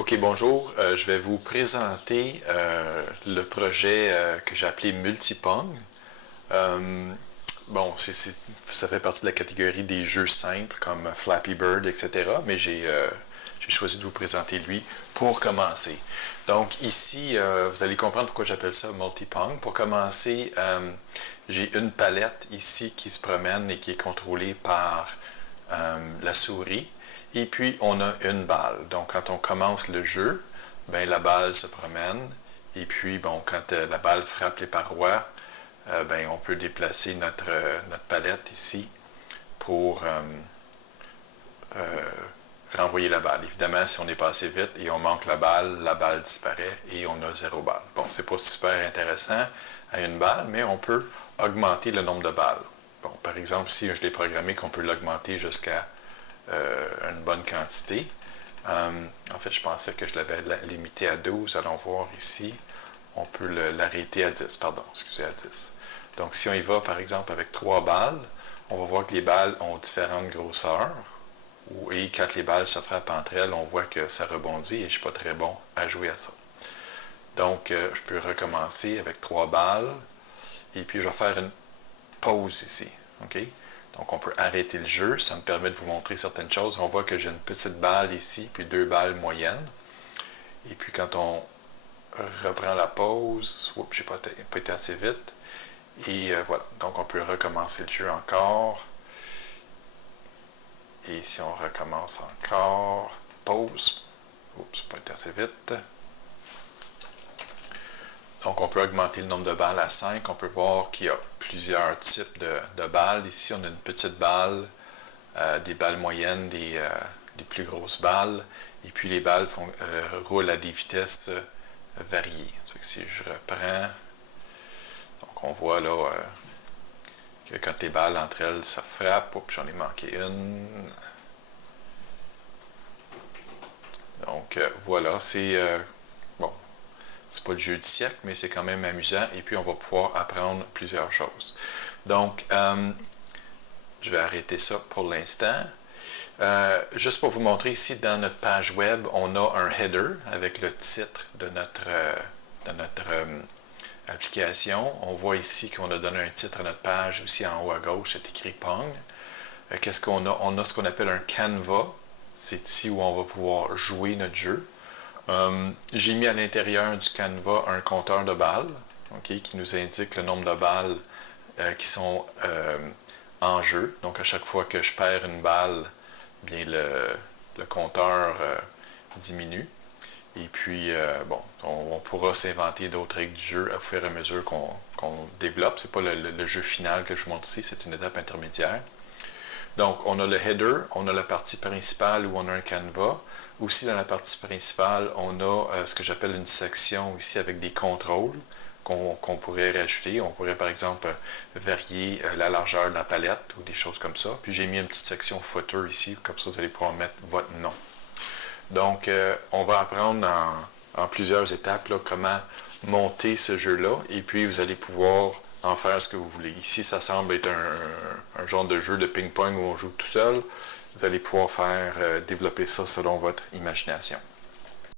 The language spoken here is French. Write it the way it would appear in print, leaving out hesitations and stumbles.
Ok, bonjour. Je vais vous présenter le projet que j'ai appelé Multipong. Bon, ça fait partie de la catégorie des jeux simples comme Flappy Bird, etc. Mais j'ai choisi de vous présenter lui pour commencer. Donc ici, vous allez comprendre pourquoi j'appelle ça Multipong. Pour commencer, j'ai une palette ici qui se promène et qui est contrôlée par la souris. Et puis, on a une balle. Donc, quand on commence le jeu, ben, la balle se promène. Et puis, bon, quand la balle frappe les parois, ben, on peut déplacer notre palette ici pour renvoyer la balle. Évidemment, si on est passé vite et on manque la balle disparaît et on a 0 balle. Bon, c'est pas super intéressant à une balle, mais on peut augmenter le nombre de balles. Bon, par exemple, si je l'ai programmé qu'on peut l'augmenter jusqu'à une bonne quantité. En fait, je pensais que je l'avais limité à 12. Allons voir ici. On peut l'arrêter à 10. Pardon, excusez, à 10. Donc, si on y va, par exemple, avec 3 balles, on va voir que les balles ont différentes grosseurs. Et quand les balles se frappent entre elles, on voit que ça rebondit et je ne suis pas très bon à jouer à ça. Donc, je peux recommencer avec 3 balles. Et puis, je vais faire une pause ici. OK? Donc, on peut arrêter le jeu. Ça me permet de vous montrer certaines choses. On voit que j'ai une petite balle ici, puis 2 balles moyennes. Et puis, quand on reprend la pause, oups, j'ai pas été assez vite. Et voilà. Donc, on peut recommencer le jeu encore. Et si on recommence encore, pause. Oups, pas été assez vite. Donc, on peut augmenter le nombre de balles à 5. On peut voir qu'il y a plusieurs types de balles. Ici, on a une petite balle, des balles moyennes, des plus grosses balles. Et puis, les balles roulent à des vitesses variées. Donc, si je reprends, donc on voit là que quand les balles entre elles se frappent, oups, j'en ai manqué une. Donc, voilà, c'est... bon, c'est pas le jeu du siècle, mais c'est quand même amusant. Et puis, on va pouvoir apprendre plusieurs choses. Donc, je vais arrêter ça pour l'instant. Juste pour vous montrer ici, dans notre page web, on a un header avec le titre de notre application. On voit ici qu'on a donné un titre à notre page. Aussi, en haut à gauche, c'est écrit Pong. Qu'est-ce qu'on a? On a ce qu'on appelle un canevas. C'est ici où on va pouvoir jouer notre jeu. J'ai mis à l'intérieur du canevas un compteur de balles, okay, qui nous indique le nombre de balles qui sont en jeu. Donc, à chaque fois que je perds une balle, bien le compteur diminue. Et puis, bon, on pourra s'inventer d'autres règles du jeu au fur et à mesure qu'on développe. Ce n'est pas le jeu final que je vous montre ici, c'est une étape intermédiaire. Donc, on a le header, on a la partie principale où on a un canevas. Aussi, dans la partie principale, on a ce que j'appelle une section ici avec des contrôles qu'on pourrait rajouter. On pourrait, par exemple, varier la largeur de la palette ou des choses comme ça. Puis, j'ai mis une petite section footer ici, comme ça, vous allez pouvoir mettre votre nom. Donc, on va apprendre en plusieurs étapes là, comment monter ce jeu-là. Et puis, vous allez pouvoir en faire ce que vous voulez. Ici, ça semble être un genre de jeu de ping-pong où on joue tout seul. Vous allez pouvoir développer ça selon votre imagination.